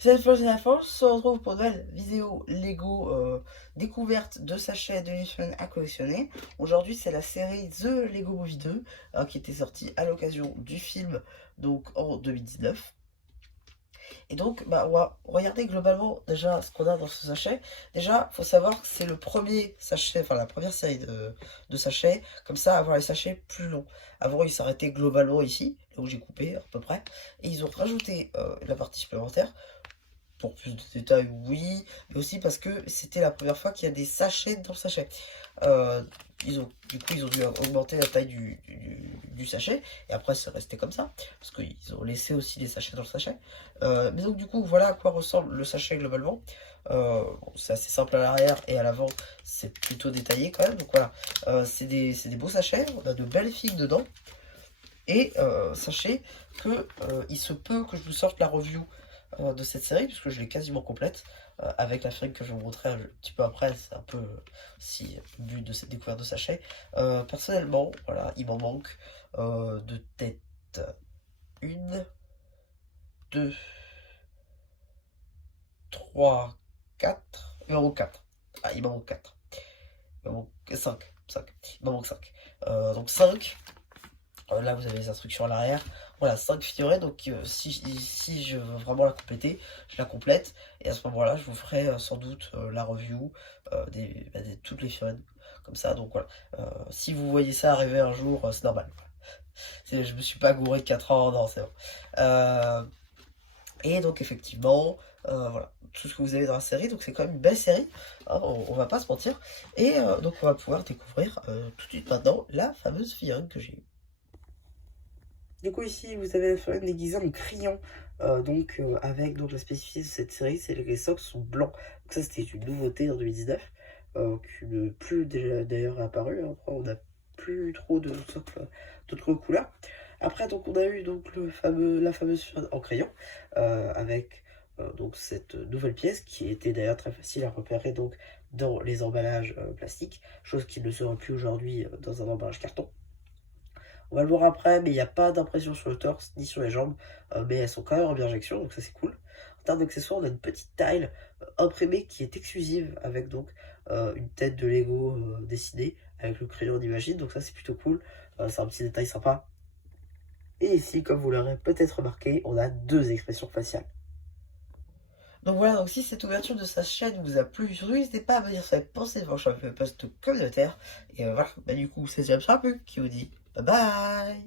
Cette fois, c'est la force. On se retrouve pour de nouvelle vidéo Lego découverte de sachets de Mission à collectionner. Aujourd'hui, c'est la série The Lego Movie 2 qui était sortie à l'occasion du film donc en 2019. Et donc, on va regarder globalement déjà ce qu'on a dans ce sachet. Déjà, faut savoir que c'est le premier sachet, enfin la première série de sachets, comme ça, avoir les sachets plus longs. Avant, ils s'arrêtaient globalement ici, là où j'ai coupé à peu près, et ils ont rajouté la partie supplémentaire. Pour plus de détails, oui, mais aussi parce que c'était la première fois qu'il y a des sachets dans le sachet. Euh, du coup, ils ont dû augmenter la taille du sachet, et après c'est resté comme ça, parce qu'ils ont laissé aussi des sachets dans le sachet. Mais donc du coup, voilà à quoi ressemble le sachet globalement. Bon, c'est assez simple à l'arrière, et à l'avant, c'est plutôt détaillé quand même. Donc voilà, c'est des beaux sachets, on a de belles figues dedans. Et sachez que il se peut que je vous sorte la review de cette série, puisque je l'ai quasiment complète, avec la fringue que je vais vous montrer un petit peu après. C'est un peu si le but de cette découverte de sachet. Personnellement, voilà, il m'en manque de tête une, deux, trois, quatre. Il m'en manque 4. Ah, il m'en manque 4. Il m'en manque 5. 5. Il m'en manque 5. Donc 5. Là, vous avez les instructions à l'arrière. Voilà, 5 figurines. Donc, si je veux vraiment la compléter, je la complète. Et à ce moment-là, je vous ferai sans doute la review de toutes les figurines. Comme ça, donc voilà. Si vous voyez ça arriver un jour, c'est normal. Je me suis pas gouré de 4 ans, non, c'est bon. Euh, et donc, effectivement, voilà. Tout ce que vous avez dans la série. Donc, c'est quand même une belle série, hein, on va pas se mentir. Et donc, on va pouvoir découvrir tout de suite maintenant la fameuse figurine que j'ai eue. Du coup, ici, vous avez la figurine déguisée en crayon. Avec donc la spécificité de cette série, c'est que les socks sont blancs. Donc ça, c'était une nouveauté en 2019, qui ne plus déjà d'ailleurs apparu, hein. Après, on n'a plus trop de socks d'autres couleurs. Après, donc, on a eu donc la fameuse figurine en crayon, avec donc cette nouvelle pièce qui était d'ailleurs très facile à repérer donc dans les emballages plastiques, chose qui ne serait plus aujourd'hui dans un emballage carton. On va le voir après, mais il n'y a pas d'impression sur le torse ni sur les jambes, mais elles sont quand même en injection, donc ça c'est cool. En termes d'accessoires, on a une petite tile imprimée qui est exclusive, avec donc une tête de Lego dessinée, avec le crayon d'imagine, donc ça c'est plutôt cool. C'est un petit détail sympa. Et ici, comme vous l'aurez peut-être remarqué, on a deux expressions faciales. Donc voilà, donc si cette ouverture de sa chaîne vous a plu, surtout n'hésitez pas à me dire ce que vous pensez devant le post communautaire. Et voilà, du coup, c'est James Harper qui vous dit bye bye.